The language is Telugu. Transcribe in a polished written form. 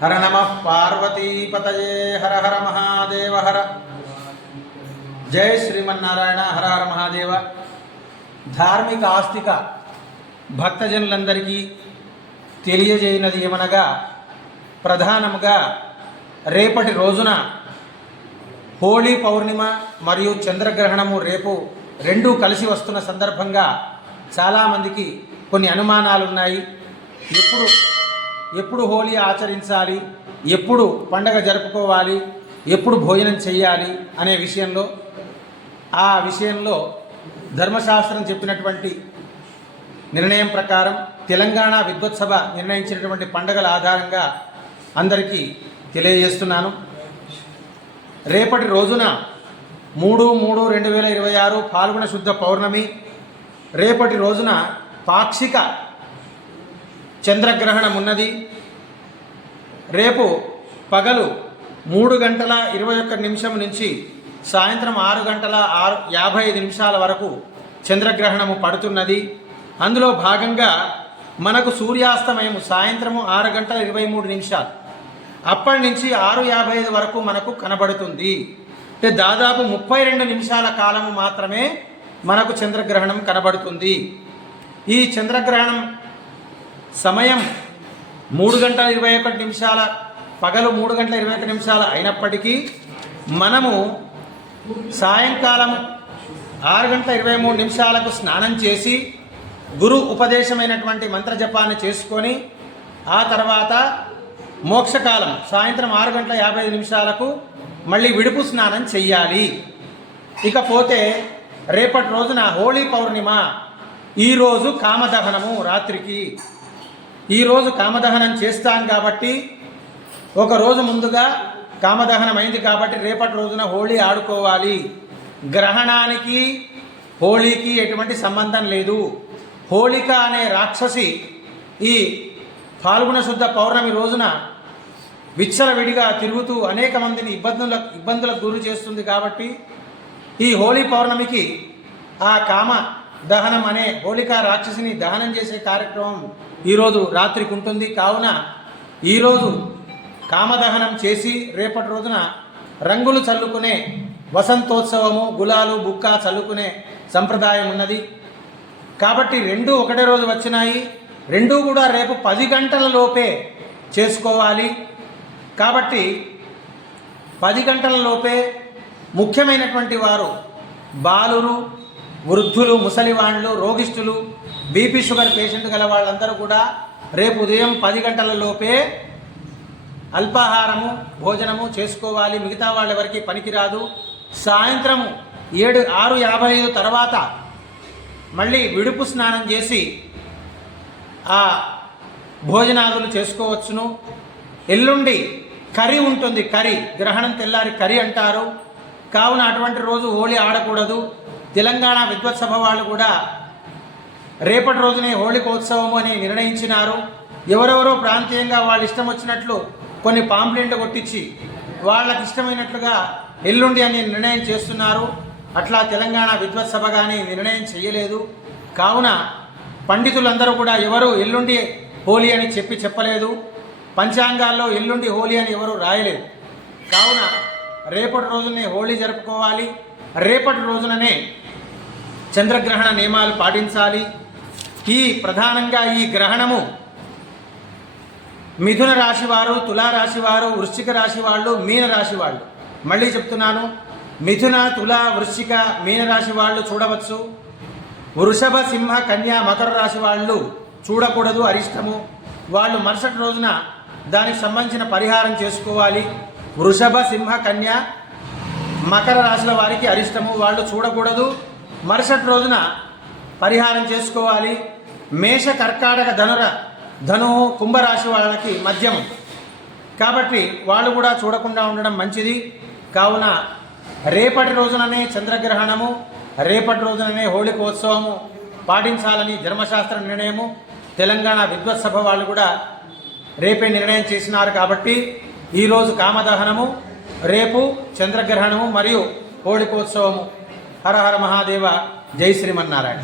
హర నమ పార్వతీపతయే హర హర మహాదేవ హర. జై శ్రీమన్నారాయణ. హర హర మహాదేవ. ధార్మిక ఆస్తిక భక్తజనులందరికీ తెలియజేయనది ఏమనగా, ప్రధానముగా రేపటి రోజున హోళీ పౌర్ణిమ మరియు చంద్రగ్రహణము రేపు రెండూ కలిసి వస్తున్న సందర్భంగా చాలామందికి కొన్ని అనుమానాలు ఉన్నాయి. ఎప్పుడు హోళీ ఆచరించాలి, ఎప్పుడు పండగ జరుపుకోవాలి, ఎప్పుడు భోజనం చేయాలి అనే విషయంలో ధర్మశాస్త్రం చెప్పినటువంటి నిర్ణయం ప్రకారం తెలంగాణ విద్వత్సభ నిర్ణయించినటువంటి పండుగల ఆధారంగా అందరికీ తెలియజేస్తున్నాను. రేపటి రోజున 3/3/2026 ఫాల్గుణ శుద్ధ పౌర్ణమి. రేపటి రోజున పాక్షిక చంద్రగ్రహణం ఉన్నది. రేపు పగలు 3:21 నుంచి సాయంత్రం 6:55 వరకు చంద్రగ్రహణము పడుతున్నది. అందులో భాగంగా మనకు సూర్యాస్తమయం సాయంత్రము 6:23 అప్పటి నుంచి 6:55 వరకు మనకు కనబడుతుంది. అంటే దాదాపు 32 నిమిషాల కాలము మాత్రమే మనకు చంద్రగ్రహణం కనబడుతుంది. ఈ చంద్రగ్రహణం సమయం 3:21 పగలు 3:21 అయినప్పటికీ మనము సాయంకాలం 6:23 స్నానం చేసి గురు ఉపదేశమైనటువంటి మంత్రజపాన్ని చేసుకొని ఆ తర్వాత మోక్షకాలం సాయంత్రం 6:55 మళ్ళీ విడుపు స్నానం చెయ్యాలి. ఇకపోతే రేపటి రోజున హోళీ పౌర్ణిమ. ఈరోజు కామదహనము రాత్రికి. ఈరోజు కామదహనం చేస్తాం కాబట్టి, ఒకరోజు ముందుగా కామదహనం అయింది కాబట్టి రేపటి రోజున హోళీ ఆడుకోవాలి. గ్రహణానికి హోళీకి ఎటువంటి సంబంధం లేదు. హోళిక అనే రాక్షసి ఈ ఫాల్గుణ శుద్ధ పౌర్ణమి రోజున విచ్చలవిడిగా తిరుగుతూ అనేక మందిని ఇబ్బందులకు గురి చేస్తుంది. కాబట్టి ఈ హోళీ పౌర్ణమికి ఆ కామ దహనం అనే హోళికా రాక్షసిని దహనం చేసే కార్యక్రమం ఈరోజు రాత్రికి ఉంటుంది. కావున ఈరోజు కామదహనం చేసి రేపటి రోజున రంగులు చల్లుకునే వసంతోత్సవము, గులాలు బుక్క చల్లుకునే సంప్రదాయం ఉన్నది. కాబట్టి రెండూ ఒకటే రోజు వచ్చినాయి. రెండూ కూడా రేపు 10 గంటల లోపే చేసుకోవాలి. కాబట్టి 10 గంటల లోపే ముఖ్యమైనటువంటి వారు బాలురు, వృద్ధులు, ముసలివాళ్ళు, రోగిష్ఠులు, బీపీ షుగర్ పేషెంట్ గల వాళ్ళందరూ కూడా రేపు ఉదయం 10 గంటల లోపే అల్పాహారము భోజనము చేసుకోవాలి. మిగతా వాళ్ళ ఎవరికి పనికిరాదు. సాయంత్రము 6:55 తర్వాత మళ్ళీ విడుపు స్నానం చేసి ఆ భోజనాదులు చేసుకోవచ్చును. ఎల్లుండి కరి ఉంటుంది. కరి గ్రహణం తెల్లారి కరి అంటారు. కావున అటువంటి రోజు హోళీ ఆడకూడదు. తెలంగాణ విద్వత్సభ వాళ్ళు కూడా రేపటి రోజునే హోళికోత్సవము అని నిర్ణయించినారు. ఎవరెవరో ప్రాంతీయంగా వాళ్ళ ఇష్టం వచ్చినట్లు కొన్ని పాంప్లెంట్లు కొట్టించి వాళ్ళకి ఇష్టమైనట్లుగా ఎల్లుండి అని నిర్ణయం చేస్తున్నారు. అట్లా తెలంగాణ విద్వత్సభ కానీ నిర్ణయం చేయలేదు. కావున పండితులందరూ కూడా ఎవరు ఎల్లుండి హోలీ అని చెప్పలేదు. పంచాంగాల్లో ఎల్లుండి హోలీ అని ఎవరు రాయలేదు. కావున రేపటి రోజునే హోళీ జరుపుకోవాలి. రేపటి రోజుననే చంద్రగ్రహణ నియమాలు పాటించాలి. ప్రధానంగా ఈ గ్రహణము మిథున రాశి వారు, తులారాశి వారు, వృశ్చిక రాశి వాళ్ళు, మీనరాశి వాళ్ళు, మళ్ళీ చెప్తున్నాను, మిథున, తుల, వృశ్చిక, మీనరాశి వాళ్ళు చూడవచ్చు. వృషభ, సింహ, కన్య, మకర రాశి వాళ్ళు చూడకూడదు, అరిష్టము. వాళ్ళు మరుసటి రోజున దానికి సంబంధించిన పరిహారం చేసుకోవాలి. వృషభ, సింహ, కన్య, మకర రాశుల వారికి అరిష్టము, వాళ్ళు చూడకూడదు. మరుసటి రోజున పరిహారం చేసుకోవాలి. మేష, కర్కాటక, ధను, కుంభరాశి వాళ్ళకి మధ్యం కాబట్టి వాళ్ళు కూడా చూడకుండా ఉండడం మంచిది. కావున రేపటి రోజుననే చంద్రగ్రహణము, రేపటి రోజుననే హోళికోత్సవము పాటించాలని ధర్మశాస్త్ర నిర్ణయము. తెలంగాణ విద్వత్సభ వాళ్ళు కూడా రేపే నిర్ణయం చేసినారు. కాబట్టి ఈరోజు కామదహనము, రేపు చంద్రగ్రహణము మరియు హోళికోత్సవము. హర హర మహాదేవ. జై శ్రీమన్నారాయణ.